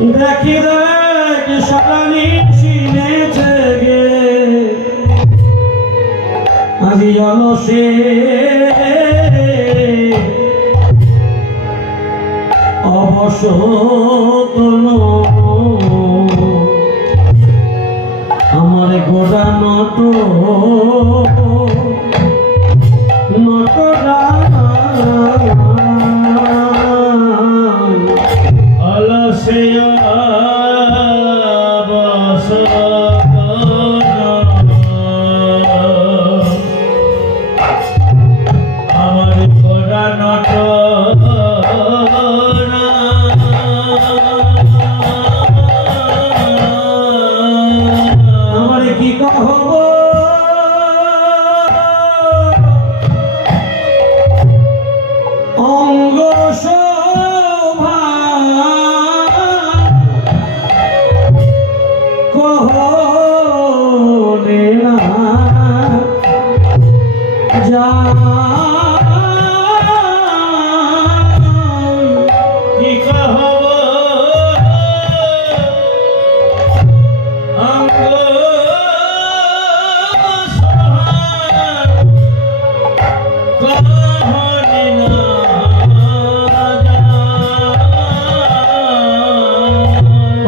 দেখি দেখ সারানি চিনেছে গে আজি অলসে অবসতন আমার গোড়া নট নটরা অলসে আমার গোড়া নট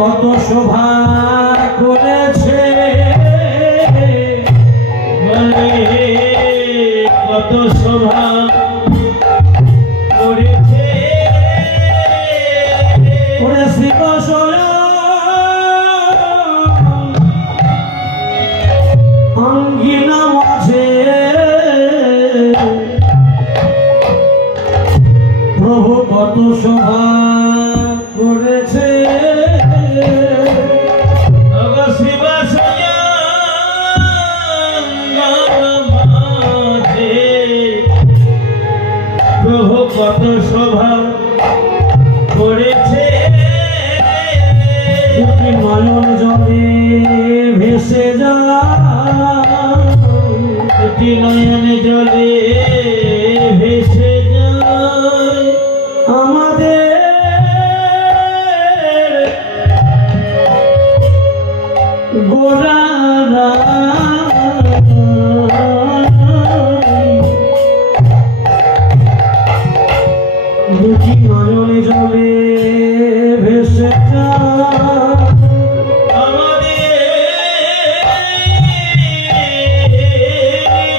কত শোভা করেছে কত শোভা করেছে ওরে শিব অঙ্গিনা মাঝে প্রভু কত শোভা করেছে প্রভু কত শোভা করেছে দুটি নয়ন জলে ভেসে যায় দুটি নয়ন জলে ভেসে যায় আমাদের গোড়ারা দুটি নয়নে জলে ভেসে আমাদের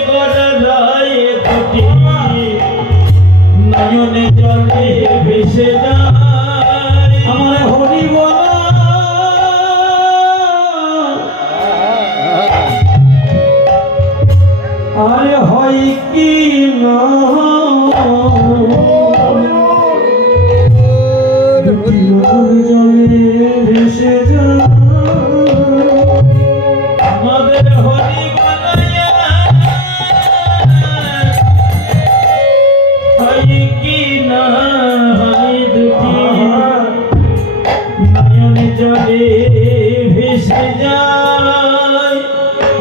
গোড়ায় দুটি নয়নে জলে ভেসে যায় আমার হরি বলা আরে হয় কি না জলে ভেসে যায় আমাদের হরি বানায়া হয় কি না হয় দুটি নয়নে জলে ভেসে যায়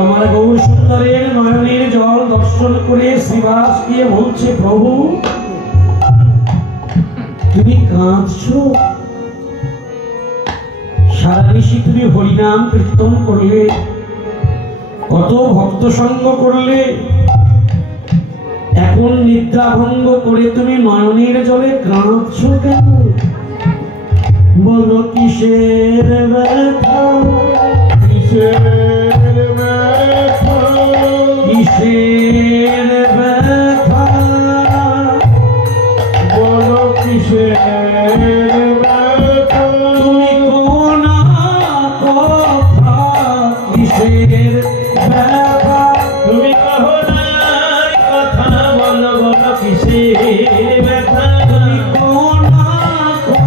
আমার গৌর সুন্দরের নয়নের জল দর্শন করে শ্রীবাস গিয়ে বলছে প্রভু তুমি কাঁদছো সারা ঋষি তুমি হরিনাম কীর্তন করলে কত ভক্ত সঙ্গ করলে এখন নিদ্রা ভঙ্গ করে তুমি নয়নের জলে কাঁদছো কেন বলো কিসের ব্যথা কিসের ব্যথা কিসের ব্যথা বলো কিসের ব্যথা তুমি কোন কথা কিসের ব্যথা তুমি কহো না কথা বলো বলো কিসের ব্যথা তুমি কোন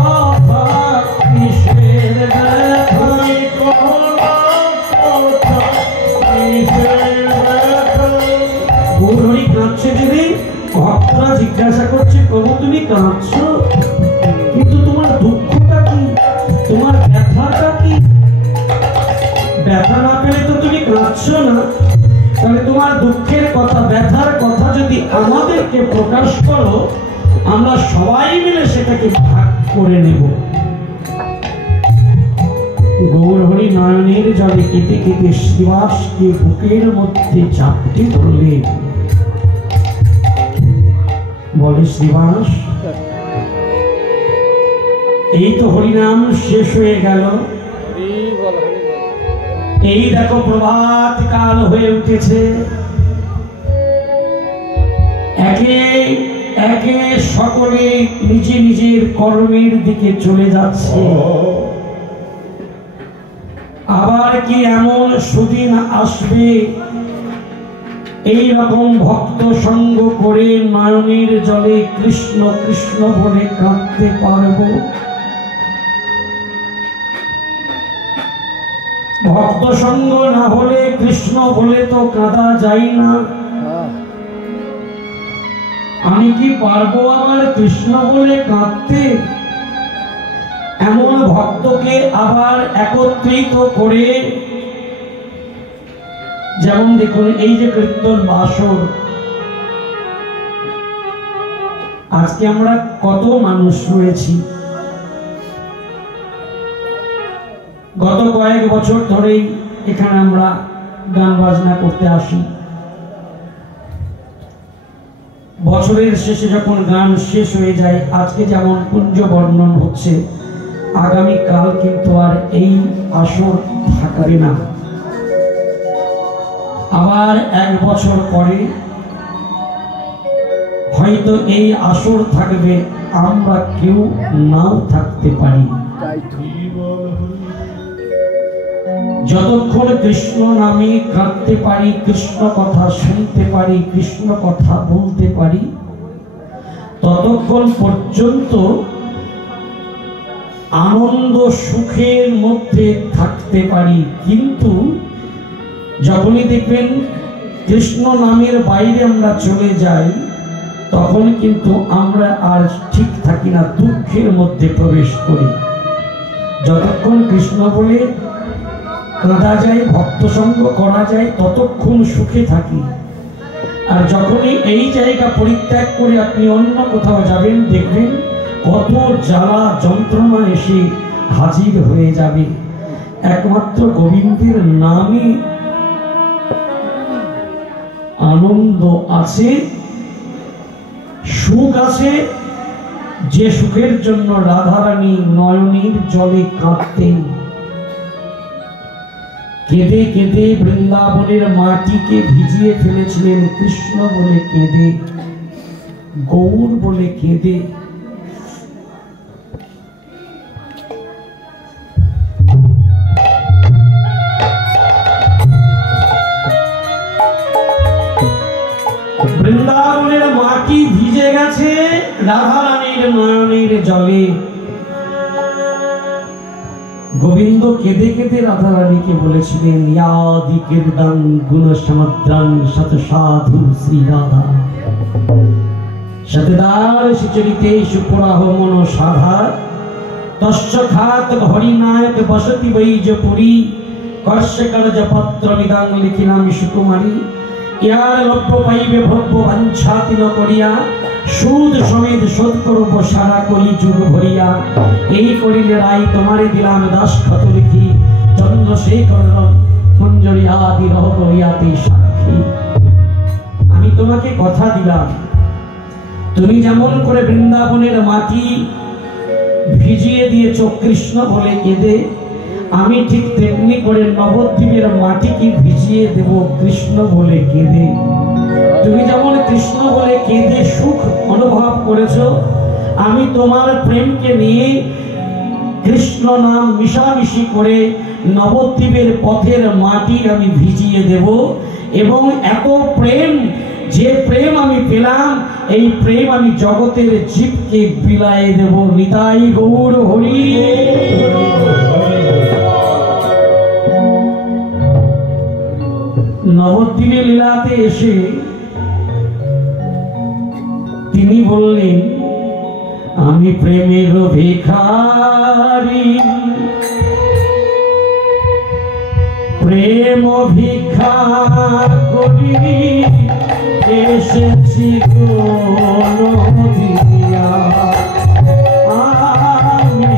কথা কিসের ব্যথা তুমি কহো না কথা কিসের ব্যথা গৌরহরি কাঁদছে যদি ভক্তরা জিজ্ঞাসা করছে প্রভু তুমি কাঁদছো কিন্তু তোমার দুঃখটা কি তোমার ব্যথাটা কি ব্যথা না পেলে তো তুমি কাঁদছো না তাহলে তোমার দুঃখের কথা ব্যথার কথা যদি আমাদেরকে প্রকাশ করো আমরা সবাই মিলে সেটাকে ভাগ করে নেব গৌরহরি নয়নের জলে কেটে কেটে শ্রীবাসকে বুকের মধ্যে চাপতে ধরলেন। বলে, শ্রীবাস, এই তো হরিনাম শেষ হয়ে গেল, এই দেখো প্রভাত কাল হয়ে উঠেছে, একে একে সকলে নিজে নিজের কর্মের দিকে চলে যাচ্ছে। আবার কি এমন সুদিন আসবে এই রকম ভক্ত সঙ্গ করে নয়নের জলে কৃষ্ণ কৃষ্ণ বলে কাঁদতে পারব? ভক্ত সঙ্গ না হলে কৃষ্ণ বলে তো কাঁদা যায় না। আমি কি পারবো আবার কৃষ্ণ বলে কাঁদতে? এমন ভক্তকে আবার একত্রিত করে, যেমন দেখুন এই যে কীর্তন বাসর, আজকে আমরা কত মানুষ রয়েছি। গত কয়েক বছর ধরেই এখানে আমরা গান বাজনা করতে আসি। বছরের শেষে যখন গান শেষ হয়ে যায়, আজকে যেমন কুঞ্জ বর্ণন হচ্ছে, আগামী কাল কিন্তু আর এই আসর থাকবে না। আবার এক বছর পরে হয়তো এই আসর থাকবে, আমরা কেউ নাও থাকতে পারি। যতক্ষণ কৃষ্ণ নামে কাঁদতে পারি, কৃষ্ণ কথা শুনতে পারি, কৃষ্ণ কথা বলতে পারি, ততক্ষণ পর্যন্ত আনন্দ সুখের মধ্যে থাকতে পারি। কিন্তু যখনই দেখবেন কৃষ্ণ নামের বাইরে আমরা চলে যাই, তখন কিন্তু আমরা আর ঠিক থাকি না, দুঃখের মধ্যে প্রবেশ করি। যতক্ষণ কৃষ্ণ বলে কাঁদা যায়, ভক্ত সঙ্গ করা যায়, ততক্ষণ সুখে থাকি। আর যখনই এই জায়গা পরিত্যাগ করে আপনি অন্য কোথাও যাবেন, দেখবেন কত জ্বালা যন্ত্রণা এসে হাজির হয়ে যাবে। একমাত্র গোবিন্দের নামে আনন্দ আছে, সুখ আছে, যে সুখের জন্য রাধারানী নয়নের জলে কাঁদতেন। কেঁদে কেঁদে বৃন্দাবনের মাটিকে ভিজিয়ে ফেলেছিলেন কৃষ্ণ বলে কেঁদে, গৌর বলে কেঁদে। বৃন্দাবনের মাটি ভিজে গেছে রাধারানীর নয়নের জলে। গোবিন্দ কেঁদে কেঁদে রাধারানীকে বলেছিলেন, ইয়াদি কীর্তন গুণ সমুদ্রং শত সাধু শ্রী রাধা শতদার সুচরিতে সুপুরাহ মনো সাধা তস্য খাত হরিনায়ক বসতি বৈজপুরী কর্ষ কলজ পত্র বিদাং লিখিলাম সুকুমারী। ইয়ার লভ্য পাইবে ভব্য বাঞ্ছাতি ন করিয়া সুদ সমেত শোধ করব সারা কলি যুগ ভরিয়া। এই করিলে রায় তোমারে দিলাম দাসখত লিখি চন্দ্রশেখর মঞ্জরি আদি রহ করিয়াতে সাক্ষী। আমি তোমাকে কথা দিলাম, তুমি যেমন করে বৃন্দাবনের মাটি ভিজিয়ে দিয়েছ কৃষ্ণ বলে কেঁদে, আমি ঠিক তেমনি করে নবদ্বীপের মাটিকে ভিজিয়ে দেব কৃষ্ণ বলে কেঁদে। তুমি যেমন কৃষ্ণ বলে কেঁদে সুখ অনুভব করেছ, আমি তোমার প্রেমকে নিয়ে কৃষ্ণ নাম মিশামিশি করে নবদ্বীপের পথের মাটি আমি ভিজিয়ে দেব। এবং এত প্রেম, যে প্রেম আমি পেলাম, এই প্রেম আমি জগতের জীবকে বিলায়ে দেব। নিতাই গৌর হরি। নবদ্বীপে লীলাতে এসে তিনি বললেন, আমি প্রেমের ভিখারি, প্রেম ভিক্ষা করি এসেছি নদিয়া। আমি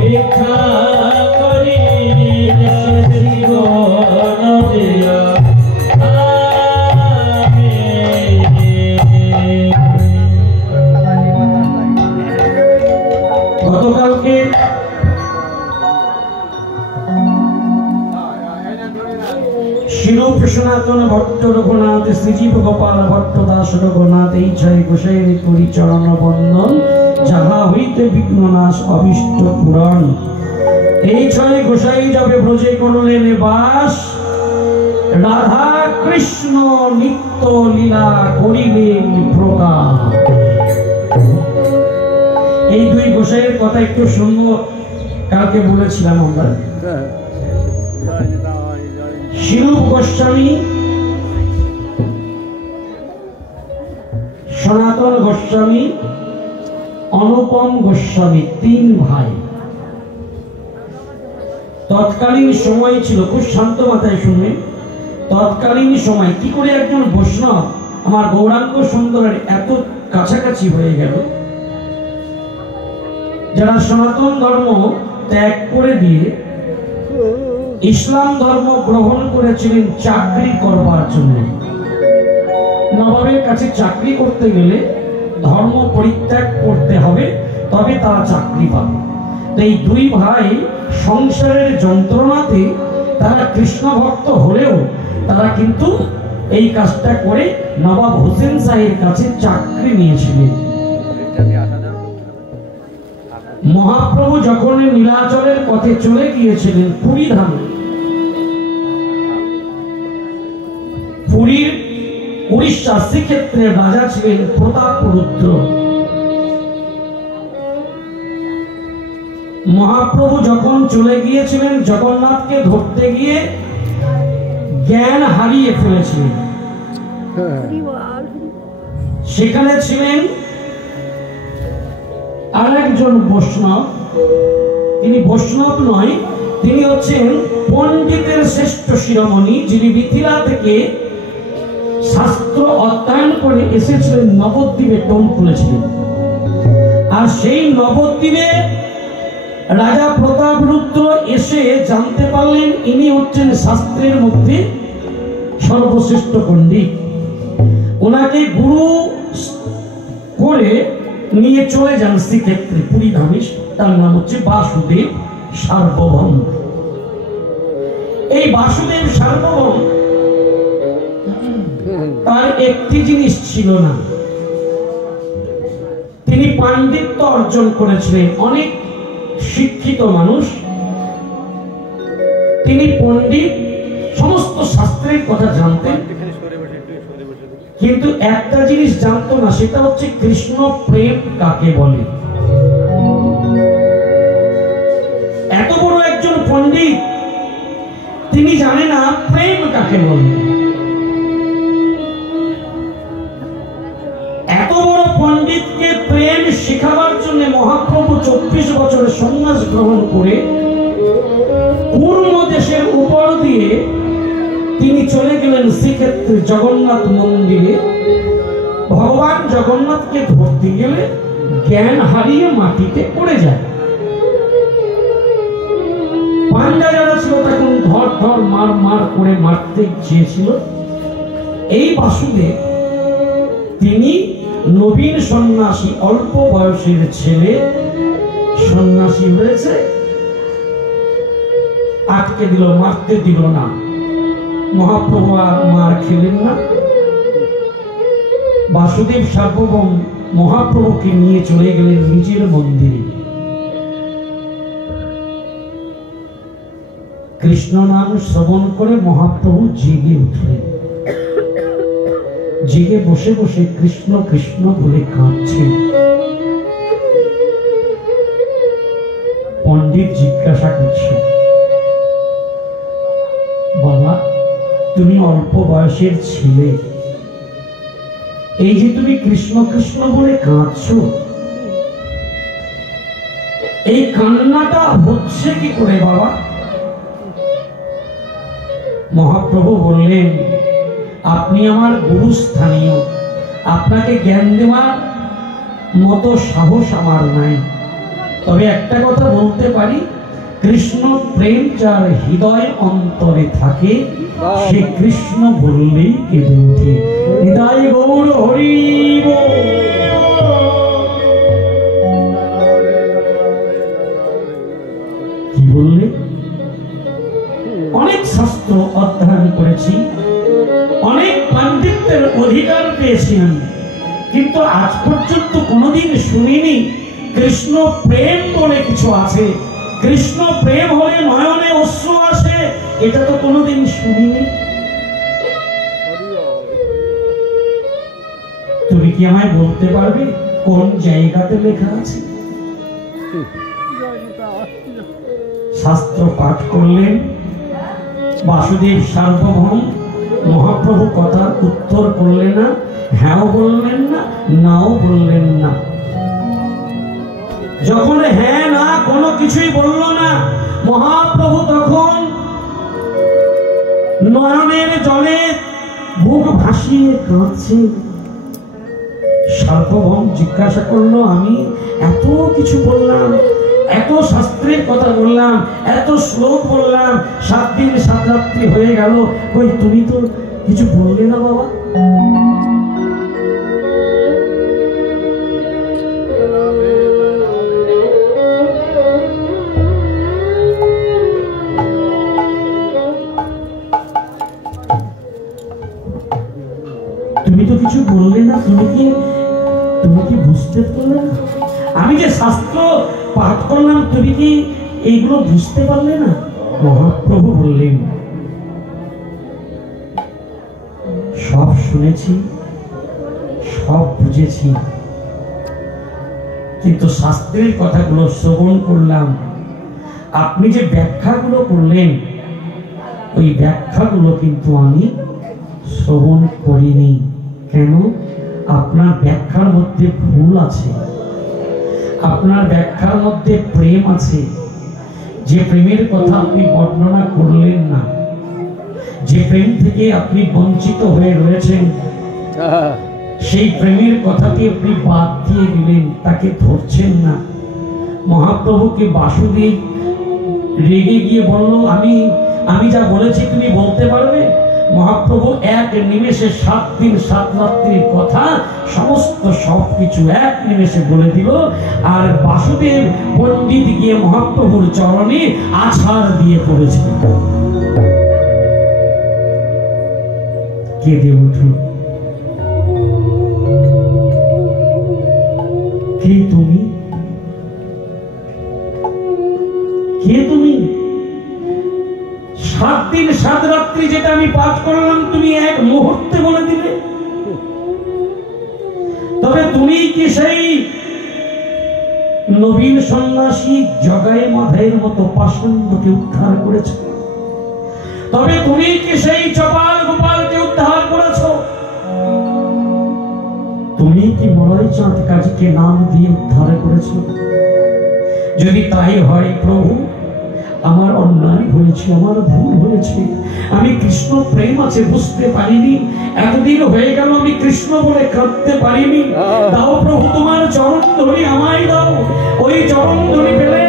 ভিক্ষা করি গতকালকে শিরূপ সনাতন ভট্ট রঘুনাথ শ্রীজীব গোপাল ভট্ট দাস রঘুনাথ এই ছয় গোসাইয়ের করি চরণ বন্দন, যাহা হইতে বিঘ্ননাশ অভিষ্ট পুরাণ। এই ছয় গোসাই যাবে ব্রজে করলেন বাস, রাধা কৃষ্ণ নিত্য লীলা করিলেন প্রকাশ। এই দুই গোসাইয়ের কথা একটু শুনবো, কালকে বলেছিলাম আমরা। শিরূপ গোস্বামী, সনাতন গোস্বামী, অনুপম গোস্বামী, তিন ভাই। তৎকালীন সময় ছিল, খুব শান্ত মাথায় শুনবেন, তৎকালীন সময় কি করে একজন বৈষ্ণব আমার গৌরাঙ্গ সুন্দরের এত কাছাকাছি হয়ে গেল, যারা সনাতন ধর্ম ত্যাগ করে দিয়ে ইসলাম ধর্ম গ্রহণ করেছিলেন চাকরি করবার জন্য। নবাবের কাছে চাকরি করতে গেলে ধর্ম পরিত্যাগ করতে হবে, তবে তারা চাকরি পাবে। এই দুই ভাই সংসারের যন্ত্রণাতে তারা কৃষ্ণ ভক্ত হলেও তারা কিন্তু এই কাজটা করে নবাব হোসেন শাহের কাছে চাকরি নিয়েছিলেন। মহাপ্রভু যখন নীলাচলের পথে চলে গিয়েছিলেন পুরী ধামে, পুরীর উড়িষ্যা শ্রীক্ষেত্রে রাজা ছিলেন প্রতাপরুদ্র। মহাপ্রভু যখন চলে গিয়েছিলেন, জগন্নাথকে ধরতে গিয়ে জ্ঞান হারিয়ে ফেলেছিলেন। সেখানে ছিলেন আর একজন বৈষ্ণব, তিনি বৈষ্ণব নয়, তিনি হচ্ছেন পণ্ডিতের শ্রেষ্ঠ শিরোমণি, যিনি মিথিলা থেকে শাস্ত্র অধ্যয়ন করে এসেছিলেন, নবদ্বীপে টোল খুলেছিলেন। আর সেই নবদ্বীপে রাজা প্রতাপরুদ্র এসে জানতে পারলেন ইনি হচ্ছেন শাস্ত্রের মধ্যে সর্বশ্রেষ্ঠ পণ্ডিত। ওনাকে গুরু করে নিয়ে চলে যান শ্রীক্ষেত্রে পুরী ধামে, তার নাম হচ্ছে বাসুদেব সার্বভৌম। এই বাসুদেব সার্বভৌম তার একটি জিনিস ছিল না, তিনি পাণ্ডিত্য অর্জন করেছিলেন, অনেক শিক্ষিত মানুষ, তিনি পণ্ডিত, সমস্ত শাস্ত্রের কথা জানতেন, কিন্তু একটা জিনিস জানতো না, সেটা হচ্ছে কৃষ্ণ প্রেম কাকে বলে। এত বড় একজন পণ্ডিত, তিনি জানে না প্রেম কাকে বলে। এত বড় পণ্ডিতকে প্রেম শেখাবার জন্য মহাপ্রভু 24 বছর সন্ন্যাস গ্রহণ করে পূর্ণ দেশের উপর দিয়ে তিনি চলে গেলেন শ্রীক্ষেত্রে জগন্নাথ মন্দিরে। ভগবান জগন্নাথকে ধরতে গেলে জ্ঞান হারিয়ে মাটিতে পড়ে যায়। পান্ডা যারা ছিল তখন ধর ধর মার মার করে মারতে চেয়েছিল। এই বাসুদেব তিনি নবীন সন্ন্যাসী, অল্প বয়সের ছেলে সন্ন্যাসী হয়েছে, আটকে দিল, মারতে দিল না। মহাপ্রভু আর মার খেলেন না। বাসুদেব সার্বভৌম মহাপ্রভুকে নিয়ে চলে গেলেন নিজের মন্দিরে। কৃষ্ণ নাম শ্রবণ করে মহাপ্রভু জেগে উঠলেন। জেগে বসে বসে কৃষ্ণ কৃষ্ণ বলে কাঁদছেন। পণ্ডিত জিজ্ঞাসা করছেন, বাবা তুমি অল্প বয়সের ছেলে, এই যে তুমি কৃষ্ণ কৃষ্ণ বলে কাঁদছো, এই কান্নাটা হচ্ছে কি করে বাবা? মহাপ্রভু বললেন, আপনি আমার গুরুস্থানীয়, আপনাকে জ্ঞান দেওয়ার মতো সাহস আমার নাই, তবে একটা কথা বলতে পারি, কৃষ্ণ প্রেম যার হৃদয় অন্তরে থাকে সে কৃষ্ণ বললেই কেঁদে ওঠে। হৃদয় গৌর হরি বল। কি বললে? অনেক শাস্ত্র অধ্যয়ন করেছি, অনেক পাণ্ডিত্যের অধিকার পেয়েছি আমি, কিন্তু আজ পর্যন্ত কোনোদিন শুনিনি কৃষ্ণ প্রেম বলে কিছু আছে। কৃষ্ণ প্রেম হলে নয়নে অশ্রু আসে, এটা তো কোনোদিন শুনিনি। তুমি কি আমায় বলতে পারবে কোন জায়গাতে লেখা আছে? শাস্ত্র পাঠ করলেন, বাসুদেব সার্বভৌম মহাপ্রভু কথা উত্তর করলেন না, হ্যাঁও বললেন না, নাও বললেন না। যখন হ্যাঁ না কোনো কিছুই বলল না, মহাপ্রভু তখন নয়নের জলে বুক ভাসিয়ে কাঁদছে। সার্বভৌম জিজ্ঞাসা করলো, আমি এত কিছু বললাম, এত শাস্ত্রের কথা বললাম, এত শ্লোক বললাম, 7 দিন 7 রাত্রি হয়ে গেল, কই তুমি তো কিছু বললে না বাবা? তুমি তো কিছু বললে না, তুমি কি বুঝতে পারলে না? আমি যে শাস্ত্র পাঠ করলাম, তুমি কি এইগুলো বুঝতে পারলে না? মহাপ্রভু বললেন, সব শুনেছি, সব বুঝেছি, কিন্তু শাস্ত্রের কথাগুলো শ্রবণ করলাম। আপনি যে ব্যাখ্যাগুলো করলেন, ওই ব্যাখ্যাগুলো কিন্তু আমি শ্রবণ করিনি। কেন? আপনার ব্যাখ্যার মধ্যে ভুল আছে, আপনার ব্যাখ্যার মধ্যে প্রেম আছে। যে প্রেমের কথা আপনি বর্ণনা করলেন না, যে প্রেম থেকে আপনি বঞ্চিত হয়ে রয়েছেন, সেই প্রেমের কথাটি আপনি বাদ দিয়ে দিলেন, তাকে ধরছেন না। মহাপ্রভুকে বাসুদেব রেগে গিয়ে বলল, আমি যা বলেছি তুমি বলতে পারবে? মহাপ্রভু এক নিমেষে 7 দিন 7 রাত্রির কথা সমস্ত সবকিছু এক নিমেষে বলে দিল। আর বাসুদেব পণ্ডিত গিয়ে মহাপ্রভুর চরণে আছাড় দিয়ে পড়েছিল, কেঁদে উঠল। কে তুমি? কে তুমি? 7 দিন 7 রাত্রি যেটা আমি পাঠ করলাম, তুমি এক মুহূর্তে বলে দিলে। তবে তুমি কি সেই নবীন সন্ন্যাসী জগাই মাধের মতো পাষণ্ডকে উদ্ধার করেছ? তবে তুমি কি সেই চপাল গোপালকে উদ্ধার করেছ? তুমি কি মলয় চাঁদ কাজীকে নাম দিয়ে উদ্ধার করেছ? যদি তাই হয় প্রভু, আমার অন্যায় হয়েছে, আমার ভুল হয়েছে, আমি কৃষ্ণ প্রেম আছে বুঝতে পারিনি, এতদিন হয়ে গেল আমি কৃষ্ণ বলে কাঁদতে পারিনি। দাও প্রভু তোমার চরণ ধরি, আমায় দাও। ওই চরণ ধরি পেলে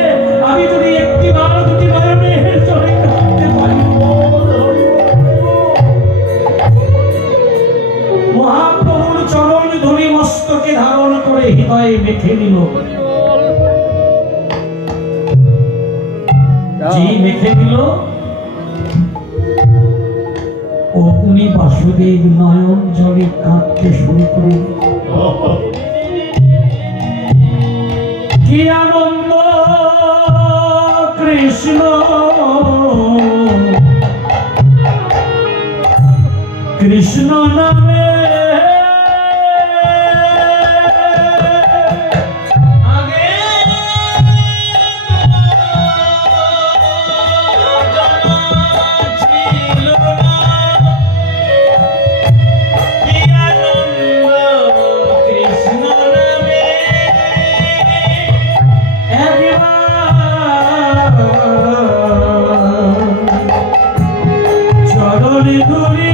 আমি যদি একটিবার 2বার মেয়ের চরণে কাঁদতে পারি। মহাপ্রভুর চরণ ধরি মস্তকে ধারণ করে হৃদয়ে মেখে নিল। যেই মেখে দিল, অগ্নি বাসুদেব নয়ন জলে কাঁদতে শুরু করে। কি আনন্দ কৃষ্ণ কৃষ্ণ নামে, চরণে ধরি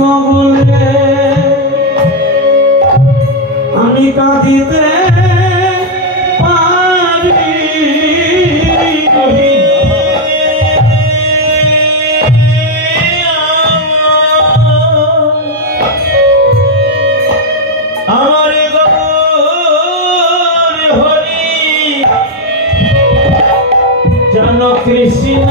বলে আমি কাঁদিতে পারি আমার গৌর হরি জান কৃষ্ণ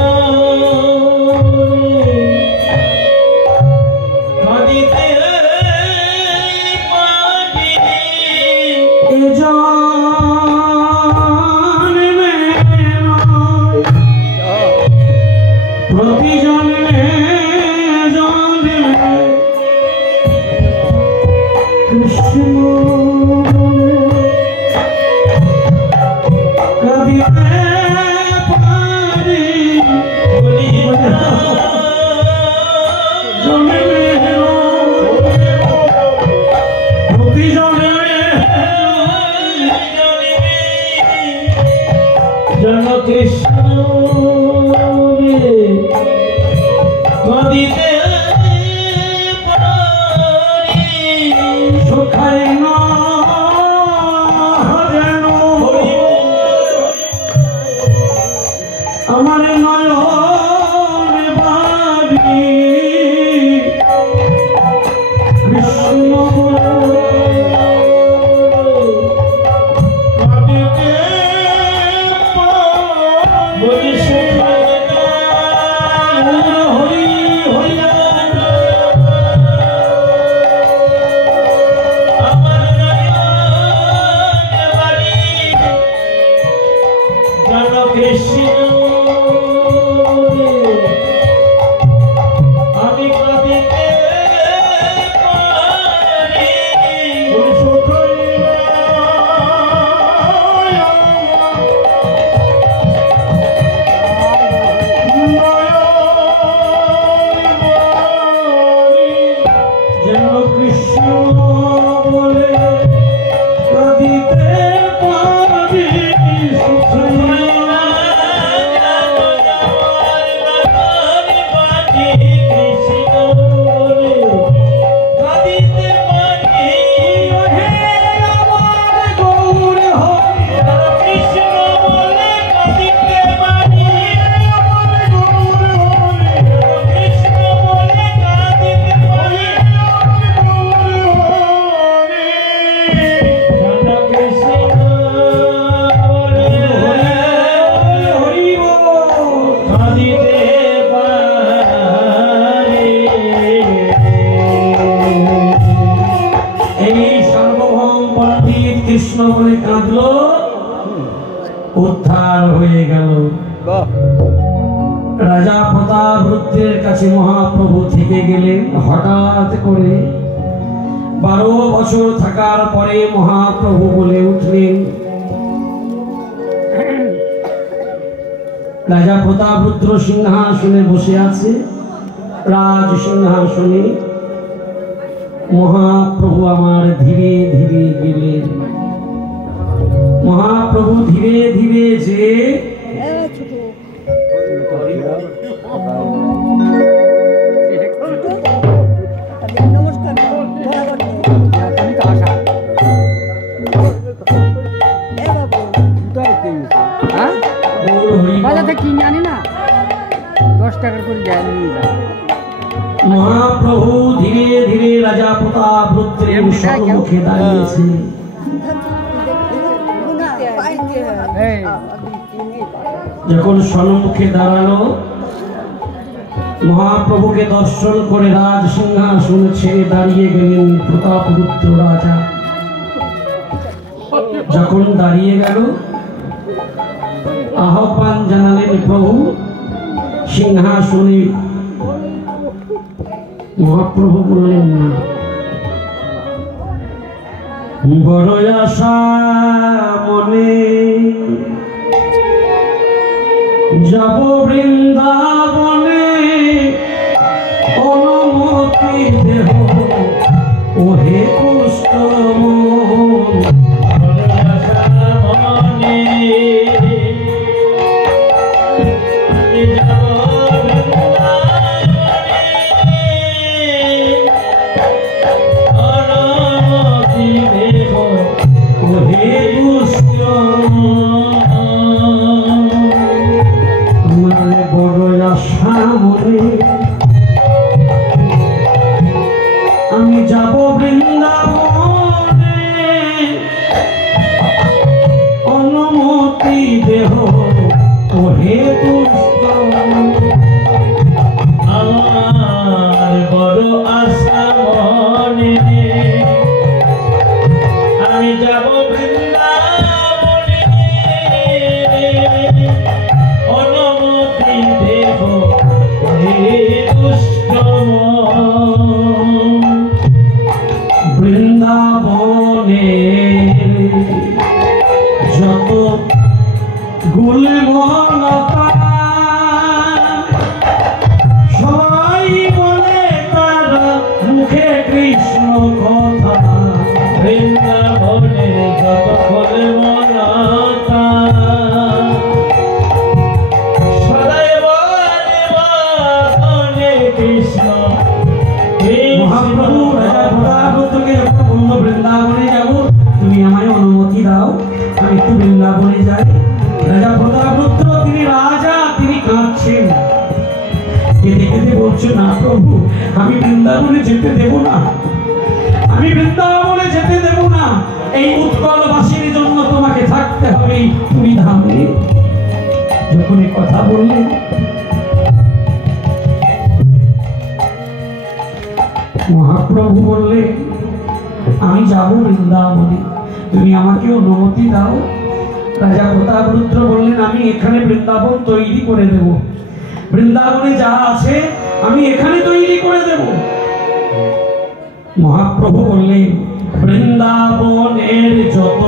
আমার নয়ন বাড়ি কৃষ্ণ কাঁদিতে বলি হরি হরি আমার নয়ন বাড়ি জান কৃষ্ণ কৃষ্ণ বলে কাঁদলো, উদ্ধার হয়ে গেল। রাজা প্রতাপরুদ্রের কাছে মহাপ্রভু থেকে গেলেন। হঠাৎ করে 12 বছর থাকার পরে মহাপ্রভু বলে উঠলেন, রাজা প্রতাপরুদ্র সিংহাসনে বসে আছে, রাজ সিংহাসনে। মহাপ্রভু আমার ধীরে ধীরে গেলেন। মহাপ্রভু ধীরে ধীরে যে কিনে আনি না 10 টাকা করে যায় নিয়ে যায়। মহাপ্রভু ধীরে ধীরে রাজা প্রতাপরুদ্রের সম্মুখে দাঁড়িয়েছে। যখন সম্মুখে দাঁড়ালো, মহাপ্রভুকে দর্শন করে রাজ সিংহাসন ছেড়ে দাঁড়িয়ে গেলেন প্রতাপরুদ্র রাজা। যখন দাঁড়িয়ে গেল, আহ্বান জানালেন প্রভু সিংহাসনে। মহাপ্রভু বললেন না, বড় আশা মনে যাব বৃন্দাবনে, অনুমতি দেহ ওহে পুষ্ট যাব বৃন্দাবনে, অনুমতি দেহ ওহে দুষ্ট। আমার বড় আশা মনে, আমি যাব বৃন্দাবনে, অনুমতি দেব হে দুষ্ট মন। বৃন্দাবনে যত গুলমলতা, সবাই বলে তার মুখে কৃষ্ণ কথা। বৃন্দাবনে যত গুলমলতা, সদাই বলে বলে কৃষ্ণ। মহাপ্রভু রাজা প্রতাপরুদ্রকে যখন বলল বৃন্দাবনে যাব, তুমি আমায় অনুমতি দাও, আমি একটু বৃন্দাবনে যাই। রাজা প্রতাপরুদ্র তিনি রাজা, তিনি কাঁদছেন, কেঁদে কেঁদে বলছে, না প্রভু, আমি বৃন্দাবনে যেতে দেব না, আমি বৃন্দাবনে যেতে দেব না। এই উৎকলবাসীর জন্য তোমাকে থাকতে হবে পুরী ধামে। যখন এই কথা বললেন, মহাপ্রভু বললেন, আমি যাব বৃন্দাবনে, তুমি আমাকে অনুমতি দাও। রাজা প্রতাপরুদ্র বললেন, আমি এখানে বৃন্দাবন তৈরি করে দেব, বৃন্দাবনে যা আছে আমি এখানে তৈরি করে দেব। মহাপ্রভু বললেন, বৃন্দাবনের যত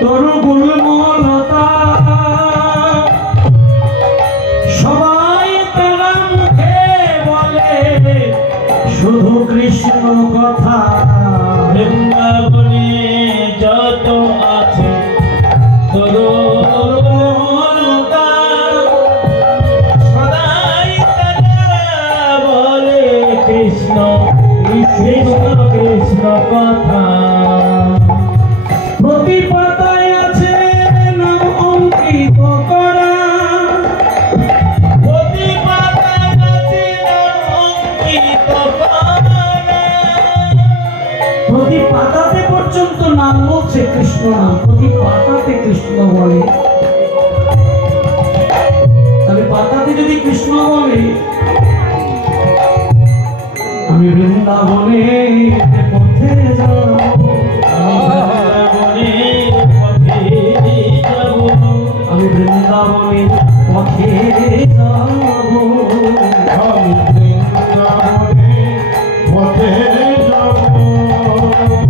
তরু গুলমলতা, সবাই তারা মুখে বলে শুধু কৃষ্ণ কথা। বৃন্দাবনে যত আছে তরুণতা, সদাই তারা বলে কৃষ্ণ কৃষ্ণ কৃষ্ণ কথা। প্রতি পাতায় আছে নাম অঙ্কিত করা, প্রতি পাতায় আছে নাম অঙ্কিত করা, প্রতি পাতাতে পর্যন্ত নাম বলছে কৃষ্ণ নাম, প্রতি পাতাতে কৃষ্ণ বলে। তবে পাতাতে যদি কৃষ্ণ বলে, আমি বৃন্দাবনে পথে যাব, আমি বৃন্দাবনে পথে যাব, আমি বৃন্দাবনে পথে যাব,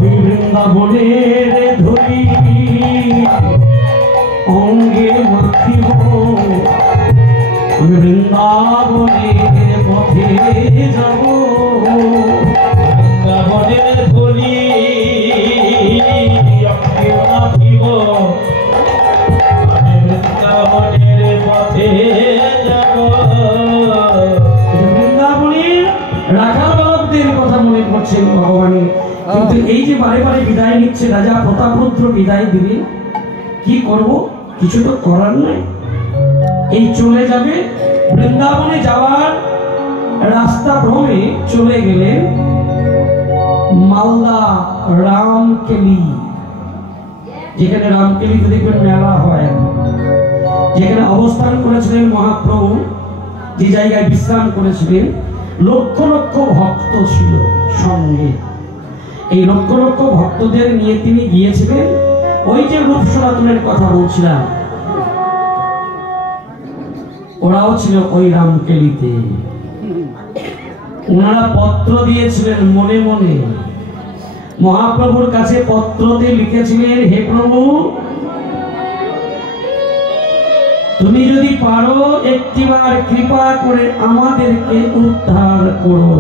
বৃন্দাবনের ধরি অঙ্গে মাখিব, আমি বৃন্দাবনের পথে যাব, বৃন্দাবনের ধরি অঙ্গে মাখিব, আমি বৃন্দাবনের পথে যাব। বৃন্দাবনের রাখাল বালকদের কথা মনে করছেন ভগবানের। কিন্তু এই যে বারে বারে বিদায় নিচ্ছে, রাজা প্রতাপরুদ্র বিদায় দিবে, কি করব, কিছু তো করার নাই, এই চলে যাবে। বৃন্দাবনে যাওয়ার রাস্তা ভ্রমে চলে গেলেন মালদা রামকেলি, যেখানে রামকেলিতে দেখবেন মেলা হয়, যেখানে অবস্থান করেছিলেন মহাপ্রভু, যে জায়গায় বিশ্রাম করেছিলেন, লক্ষ লক্ষ ভক্ত ছিল সঙ্গে। এই লক্ষ লক্ষ ভক্তদের নিয়ে তিনি গিয়েছিলেন। ওই যে রূপ সনাতনের কথা বলছিলাম, ওরাও ছিল ওই রামকেলিতে। ওনারা পত্র দিয়েছিলেন মনে মনে, মহাপ্রভুর কাছে পত্রতে লিখেছিলেন, হে প্রভু, তুমি যদি পারো একটিবার কৃপা করে আমাদেরকে উদ্ধার করো।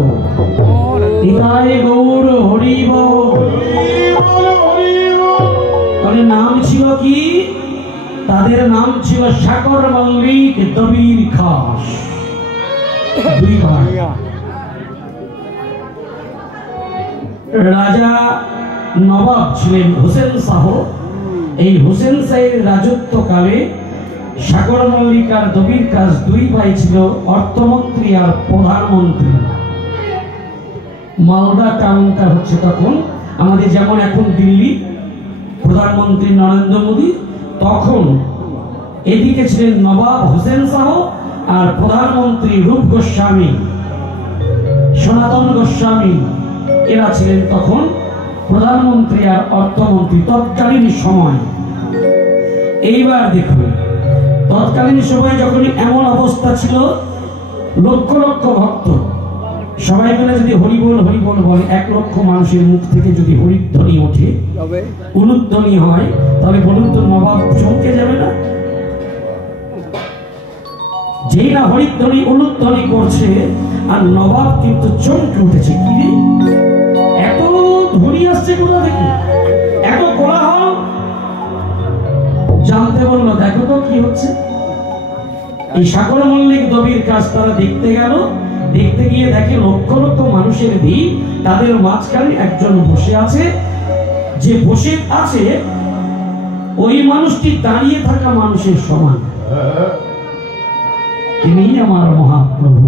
নিতাই গৌর হরি বল। তাদের নাম ছিল কি? তাদের নাম ছিল সাকর মল্লিক, দবির খাস, দুই ভাই। রাজা নবাব ছিলেন হোসেন শাহ। এই হোসেন শাহের রাজত্বকালে সাগর মল্লিক আর দবির কাজ দুই ভাই ছিল অর্থমন্ত্রী আর প্রধানমন্ত্রী। মালদা টাউনটা হচ্ছে তখন আমাদের যেমন এখন দিল্লি, প্রধানমন্ত্রী নরেন্দ্র মোদী, তখন এদিকে ছিলেন নবাব হোসেন শাহ আর প্রধানমন্ত্রী রূপ গোস্বামী, সনাতন গোস্বামী, এরা ছিলেন তখন প্রধানমন্ত্রী আর অর্থমন্ত্রী তৎকালীন সময়। এইবার দেখুন, তৎকালীন সময় যখন এমন অবস্থা ছিল, লক্ষ লক্ষ ভক্ত সবাই মিলে যদি হরিবোল হরিবোল বলে, 1 লক্ষ মানুষের মুখ থেকে যদি হরিধ্বনি ওঠে, উলুধ্বনি হয়, তাহলে বলুন তো নবাব চমকে যাবে না? যেই না হরিধ্বনি উলুধ্বনি করছে, আর নবাব কিন্তু চমকে উঠেছে। কি রে, এত ধ্বনি আসছে কোথা থেকে, এত কোলাহল? জানতে বললো, দেখো তো কি হচ্ছে। এই সাগর মল্লিক দবির কাজ তারা দেখতে গেল। দেখতে গিয়ে দেখে লক্ষ লক্ষ মানুষের ভিড়, তাদের মাঝখানে একজন বসে আছে। যে বসে আছে ওই মানুষটি দাঁড়িয়ে থাকা মানুষের সমান। তিনি আমার মহাপ্রভু।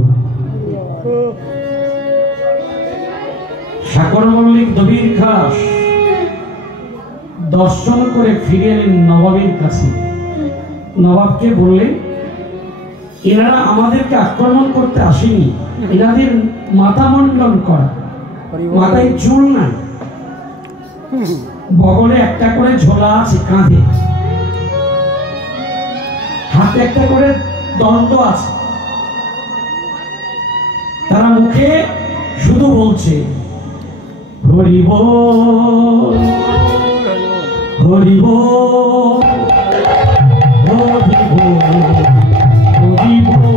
সাগর মল্লিক দবির খাস দর্শন করে ফিরে এলেন নবাবের কাছে। নবাবকে বললেন, এনারা আমাদেরকে আক্রমণ করতে আসেনি, এনাদের মাথা মন্ডন করা, মাথায় চুল নাই, বগলে একটা করে ঝোলা আছে, কাঁধে হাতে একটা করে দণ্ড আছে। তারা মুখে শুধু বলছে হরি বল হরি বল হরি বল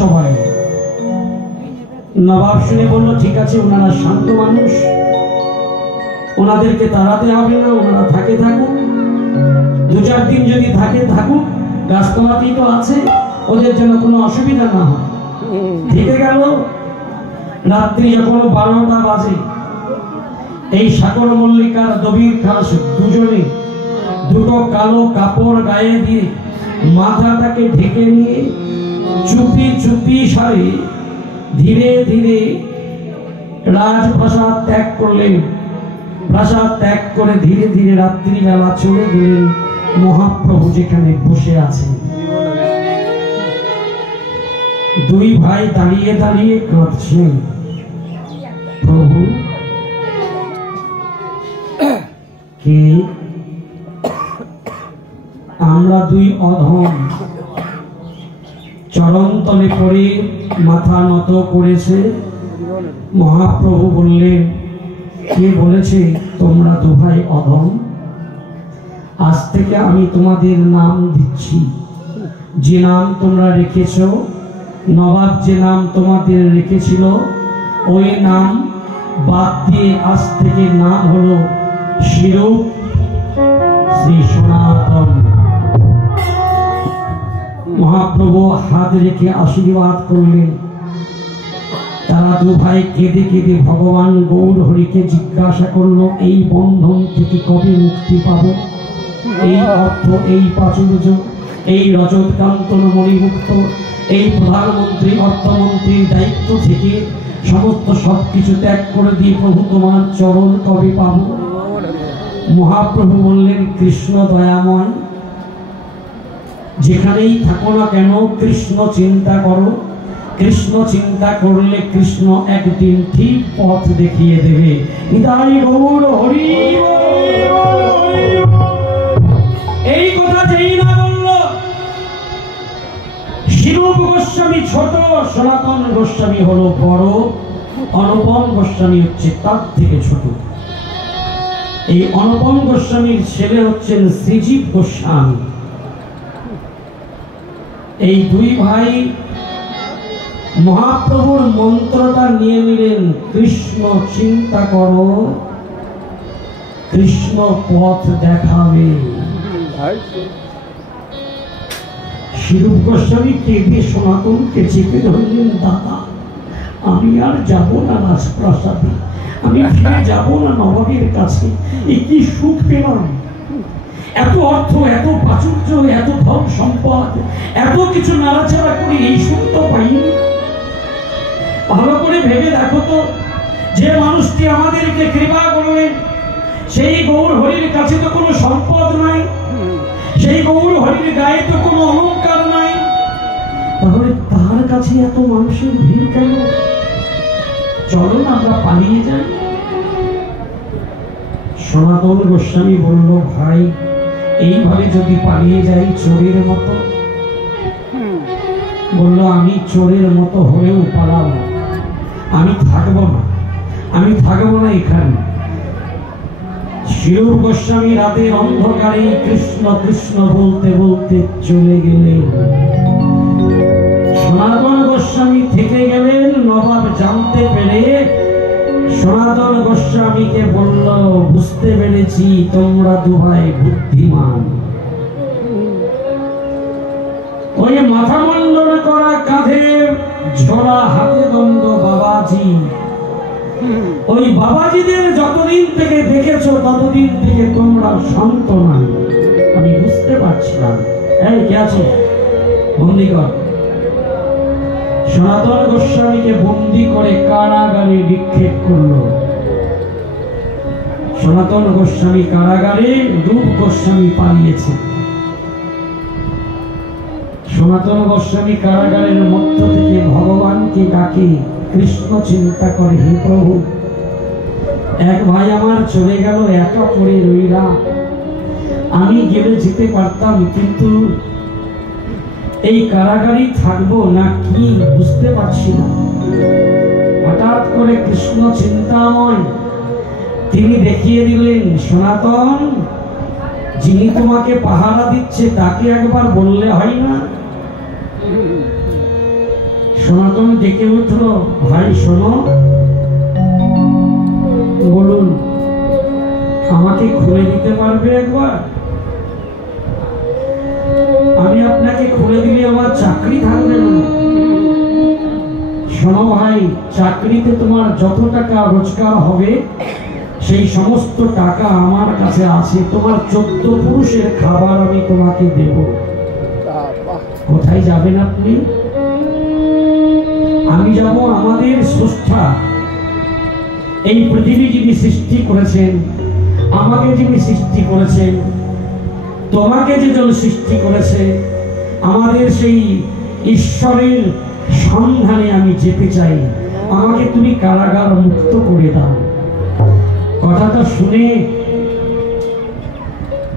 সবাই। নবাব শুনে বলল, ঠিক আছে, ওনারা শান্ত মানুষ, ওনাদেরকে তাড়াতে হবে না, ওনারা থাকে থাকুক, 2-4 দিন যদি থাকে থাকুক, গাছতলাতেই তো আছে, ওদের যেন কোনো অসুবিধা না হয়। থেকে গেল। রাত্রি যখন 12টা বাজে, এই সাগর মল্লিকার দবির খাস দুজনে দুটো কালো কাপড় গায়ে দিয়ে মাথাটাকে ঢেকে নিয়ে চুপি চুপি সারে ধীরে ধীরে রাজপ্রাসাদ ত্যাগ করলেন। প্রাসাদ ত্যাগ করে ধীরে ধীরে রাত্রিবেলা চলে গেলেন মহাপ্রভু যেখানে বসে আছেন। 2 ভাই দাঁড়িয়ে দাঁড়িয়ে কাঁদছেন, প্রভু কে? আমরা 2 অধম। চরণ তলে পড়ে মাথা নত করেছে। মহাপ্রভু বললেন, কে বলেছে তোমরা 2 ভাই অধম? আজ থেকে আমি তোমাদের নাম দিচ্ছি। যে নাম তোমরা রেখেছ, নবাব যে নাম তোমাদের রেখেছিল, ওই নাম বাদ দিয়ে আজ থেকে নাম হলো শিরূপ শ্রী সনাতন। মহাপ্রভু হাত রেখে আশীর্বাদ করলেন। তারা 2 ভাই কেঁদে কেঁদে ভগবান গৌর হরিকে জিজ্ঞাসা করলো, এই বন্ধন থেকে কবে মুক্তি পাব? এই অর্থ, এই প্রাচুর্য, এই রজত কান্তন মণিমুক্ত, এই প্রধানমন্ত্রী অর্থমন্ত্রীর দায়িত্ব থেকে সমস্ত সবকিছু ত্যাগ করে দিয়ে প্রভু তোমার চরণ কবে পাব? মহাপ্রভু বললেন, কৃষ্ণ দয়াময়, যেখানেই থাকো না কেন কৃষ্ণ চিন্তা করো। কৃষ্ণ চিন্তা করলে কৃষ্ণ একদিন ঠিক পথ দেখিয়ে দেবে। নিতাই গৌর হরি। এই কথা যেই না বলল, শিরূপ গোস্বামী ছোট, সনাতন গোস্বামী হলো বড়, অনুপম গোস্বামী হচ্ছে তার থেকে ছোট। এই অনুপম গোস্বামীর ছেলে হচ্ছেন শ্রীজীব গোস্বামী। এই দুই ভাই মহাপ্রভুর মন্ত্রটা নিয়ে নিলেন, কৃষ্ণ চিন্তা করো, কৃষ্ণ পথ দেখাবে। শিরূপ গোস্বামী কেঁদে সনাতনকে চেপে ধরলেন, দাদা আমি আর যাব না রাজপ্রাসাদে, আমি ফিরে যাব না নবাবের কাছে। এই কি সুখ পেলাম, এত অর্থ, এত প্রাচুর্য, এত ধন সম্পদ, এত কিছু নাড়াচাড়া করি, এই সুখ তো পাইনি। ভালো করে ভেবে দেখো তো, যে মানুষটি আমাদেরকে কৃপা করলেন, সেই গৌর হরির কাছে তো কোনো সম্পদ নাই, সেই গৌর হরির গায়ে তো কোনো অলংকার নাই, তাহলে তার কাছে এত মানুষের ভিড় কেন? চলো না আমরা পালিয়ে যাই। সনাতন গোস্বামী বলল, ভাই এইভাবে যদি পালিয়ে যাই চোরের মতো, বলল আমি চোরের মতো হলেও পালাবো, আমি থাকবো না, আমি থাকবো না এখানে। শিরূপ গোস্বামী রাতের অন্ধকারে কৃষ্ণ কৃষ্ণ বলতে বলতে চলে গেলেন। সনাতন গোস্বামী থেকে গেলেন। নবাব জানতে পেরে সনাতন গোস্বামীকে বলল, বুঝতে পেরেছি তোমরা দুভাই বুদ্ধিমান। ওই মাথা মন্ডন করা, কাঁধে ঝোলা, হাতে দণ্ড বাবাজি, ওই বাবাজিদের যতদিন থেকে দেখেছো ততদিন থেকে তোমরা শান্ত নাই, আমি বুঝতে পারছিলাম। এই কে আছে, বন্দি কর। সনাতন গোস্বামীকে বন্দি করে কারাগারে নিক্ষেপ করলো। সনাতন গোস্বামী কারাগারে, রূপ গোস্বামী পালিয়েছে। সনাতন গোস্বামী কারাগারের মধ্য থেকে ভগবানকে ডাকে, কৃষ্ণ চিন্তা করে, হে প্রভু এক ভাই আমার চলে গেল, একা পড়ে রইলাম, আমি গেলে যেতে পারতাম, কিন্তু এই কারাগারেই থাকবো না কি বুঝতে পারছি না। হঠাৎ করে কৃষ্ণ চিন্তাময় তিনি দেখিয়ে দিলেন, সনাতন যিনি তোমাকে পাহারা দিচ্ছে তাকে একবার বললে হয় না? সনাতন ডেকে উঠল, ভাই শোনো, বলুন আমাকে খুলে দিতে পারবে একবার? আমি আপনাকে খুলে দিলে আমার চাকরি থাকবে না। শোনো ভাই, চাকরিতে তোমার যত টাকা রোজগার হবে সেই সমস্ত টাকা আমার কাছে আছে, তোমার 14 পুরুষের খাবার আমি তোমাকে দেব। কোথায় যাবেন আপনি? আমি যাব আমাদের স্রষ্টা, এই পৃথিবী যিনি সৃষ্টি করেছেন, আমাকে যিনি সৃষ্টি করেছেন, তোমাকে যে জন সৃষ্টি করেছে, আমাদের সেই ঈশ্বরের সন্ধানে আমি যেতে চাই, আমাকে তুমি কারাগার মুক্ত করে দাও। কথাটা শুনে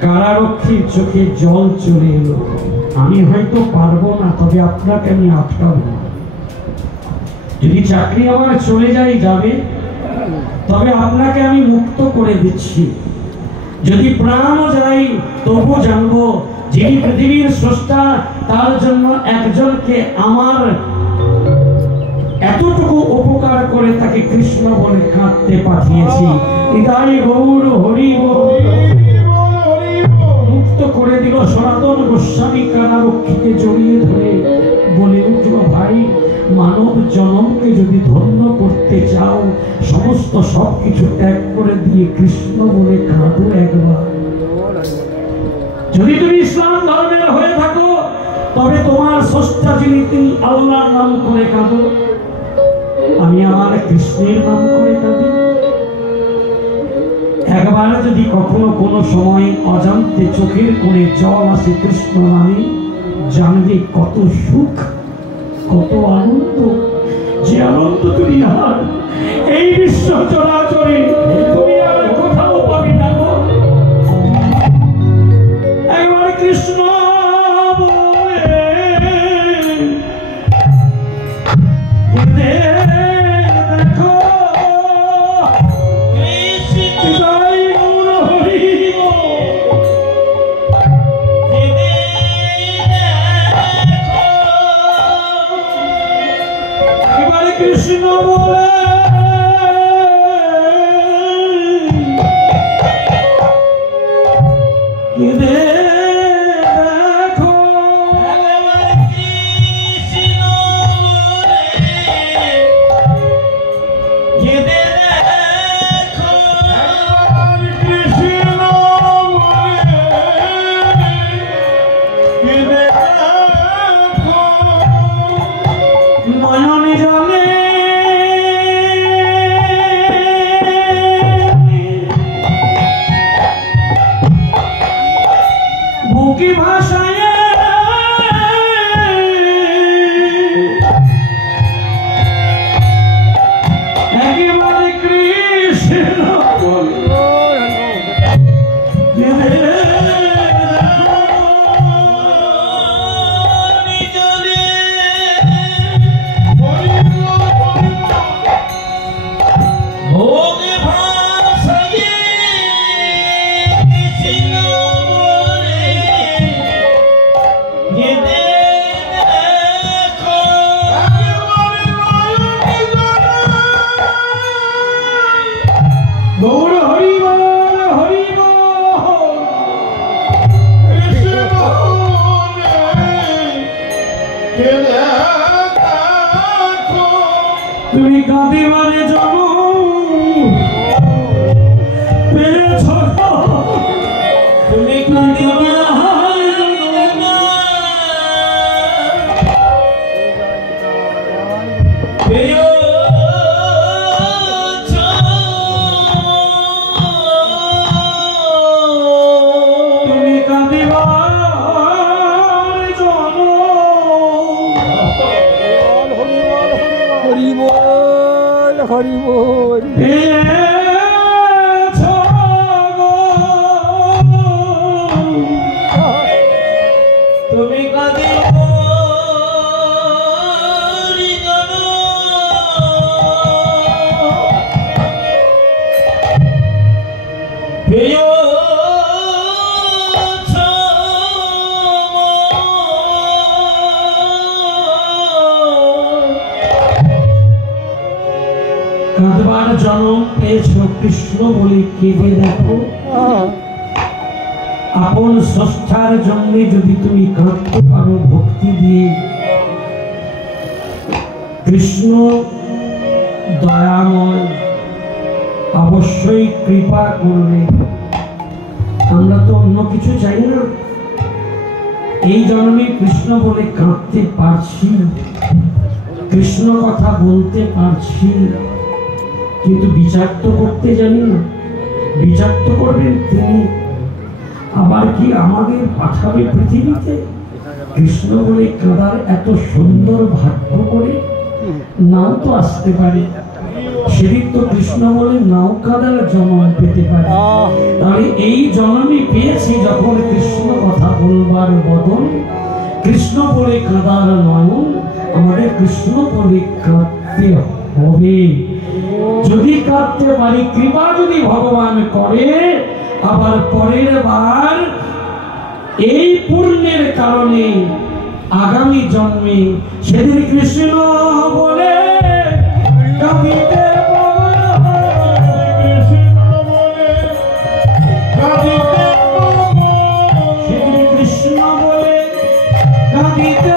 কারারক্ষীর চোখে জল চলে এলো। আমি হয়তো পারবো না, তবে আপনাকে আমি আটকাবো না। যদি চাকরি আমার চলে যায় যাবে, তবে আপনাকে আমি মুক্ত করে দিচ্ছি। যদি প্রাণও যাই তবু জানবো যিনি পৃথিবীর স্রষ্টা, তার জন্য একজনকে আমার এতটুকু উপকার করে তাকে কৃষ্ণ বলে কাঁদতে পাঠিয়েছি। ইদাই গৌর হরি মুক্ত করে দিল। সনাতন গোস্বামী কারারক্ষীকে জড়িয়ে ধরে বলে উঠল, ভাই মানব জনমকে যদি ধন্য করতে চাও, সমস্ত সবকিছু ত্যাগ করে দিয়ে কৃষ্ণ বলে কাঁদো একবার। যদি তুমি ইসলাম ধর্মের হয়ে থাকো, তবে তোমার স্রষ্টা যিনি তিনি আল্লাহর নাম করে কাঁদো। আমি আমার কৃষ্ণের নাম করে কাঁদি। একবার যদি কখনো কোনো সময় অজান্তে চোখের কোণে জল আসে কৃষ্ণ নামে, জানবে কত সুখ, কত আনন্দ। যে আনন্দ তুমি আর এই বিশ্ব চরাচরে তুমি আর কোথাও পাবে না। একবার কৃষ্ণ বলে কেঁদে দেখো জয় গৌর হরি এবারে কৃষ্ণ বলে কেঁদে নয়নে জলে বুকি ভাষায় একেবারে কৃষ্ণ গৌর হরি বল হরি বল তুমি কাঁদিবারে জন্ম পেয়েছ তুমি কাঁদিবারে হরি বল তুমি কাঁদি কাঁদবার জন্ম পেয়েছ কৃষ্ণ বলে কেঁদে দেখো আপন স্রষ্টার জন্যে যদি তুমি কাঁদতে পারো ভক্তি দিয়ে কৃষ্ণ দয়াময় অবশ্যই কৃপা করবে। আমরা তো অন্য কিছু চাই না, এই জন্মে কৃষ্ণ বলে কাঁদতে পারছি, কৃষ্ণ কথা বলতে পারছি, কিন্তু বিচার তো করতে জানি না। বিচার তো করবেন তিনি, আবার কি আমাদের পাঠাবে পৃথিবীতে? কৃষ্ণ বলে কাঁদার এত সুন্দর ভাগ্য করে নাও তো আসতে পারে, সেদিন তো কৃষ্ণ বলে নাও কাঁদার জন্ম পেতে পারে। তাহলে এই জন্মই পেয়েছি যখন কৃষ্ণ কথা বলবার বদল, কৃষ্ণ বলে কাঁদার নয়ন, আমাদের কৃষ্ণ বলে কাঁদতে হবে। যদি কাঁদতে পারি, কৃপা যদি ভগবান করে, আবার পরের বার এই পুণ্যের কারণে আগামী জন্মে সেদিন কৃষ্ণ বলে কাঁদিতে সেদিন কৃষ্ণ বলে কাঁদিতে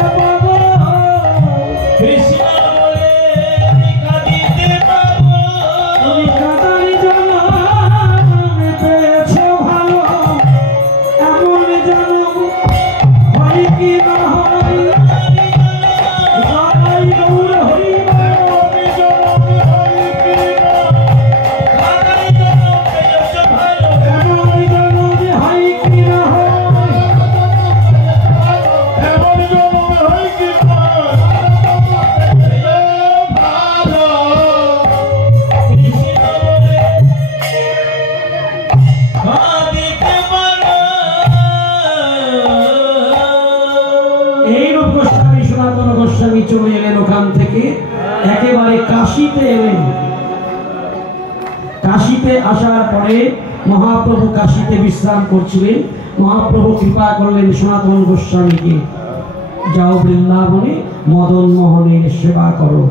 চলে এলেন ওখান থেকে, একেবারে কাশীতে এলেন। কাশীতে আসার পরে মহাপ্রভু কাশীতে বিশ্রাম করছিলেন। মহাপ্রভু কৃপা করলেন সনাতন গোস্বামীকে, যাও বৃন্দাবনে মদন মোহনের সেবা করো।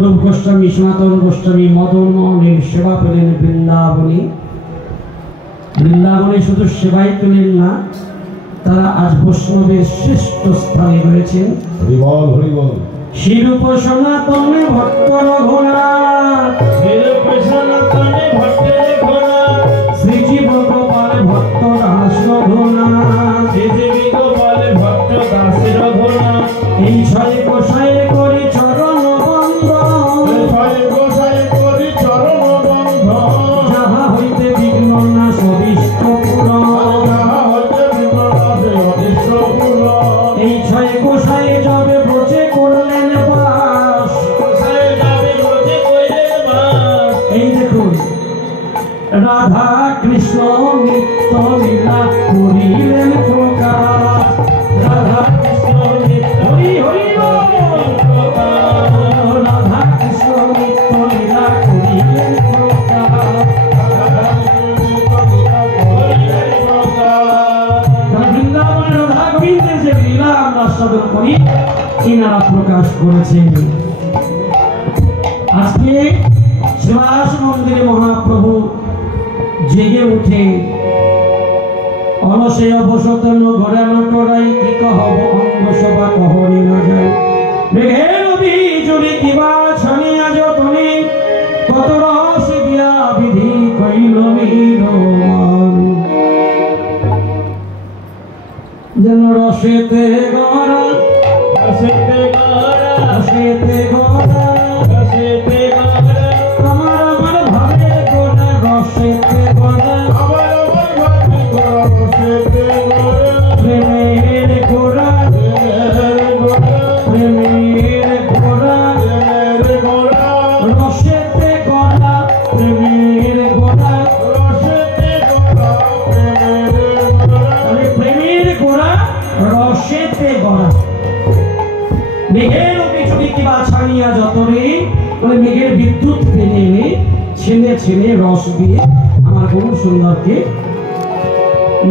রূপ গোস্বামী, সনাতন গোস্বামী মদন মোহনের সেবা পেলেন বৃন্দাবনে। বৃন্দাবনে শুধু সেবাই পেলেন না, তারা আজ বৈষ্ণবের শ্রেষ্ঠ স্থানে রয়েছেন। শিরূপ সনাতনে ভক্ত রঘুনাথ, শ্রীজীব গোপাল ভক্ত দাস রঘুনাথ, এই ছয় গোসাইয়ের করি চরণ বন্দন, যাহা হইতে বিঘ্ন না সবিষ্ট পূরণ। এই ছয় গোসাই যাবে ব্রজে করলেন বাস। এই দেখুন, রাধা কৃষ্ণ নিত্য লীলা করিলেন প্রকাশ। রাধা কৃষ্ণ নিত্য হরি হরি রাধা কৃষ্ণ নিত্য লীলা করিলেন প্রকাশ। বৃন্দাবন রাধা গোবিন্দের যে লীলা আমরা আস্বাদন করি, এনারা প্রকাশ করেছেন। আজকে শ্রীবাস মন্দিরে মহাপ্রভু জেগে উঠে অলসে অবসতন ঘোরানো টোরাই কি কহব অঙ্গ সভা কহনি না যায়। মেঘের নদী জুড়ে কিবা ছানিয়া যতনে, কত রস দিয়া বিধি কইল মিরমান। যেন রসেতে গড়া, রসেতে গড়া, আমার আমার ভাবের গোড়া, রসেতে গড়া, প্রেমের গোড়া, প্রেমের গোড়া, রসেতে গড়া, প্রেমের গোড়া, প্রেমের গোড়া রসেতে গড়া। মেঘের পিছনে কিবা ছাড়িয়া যতরে, মানে মেঘের বিদ্যুৎ টেনে এনে ছেলে ছেলে রস দিয়ে আমার গরু সুন্দরকে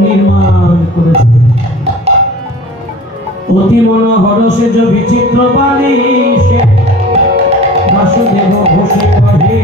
নির্মাণ করেছে। অতি মনোহর সেজ বিচিত্র বাণী, বাসুদেব ঘোষে কহে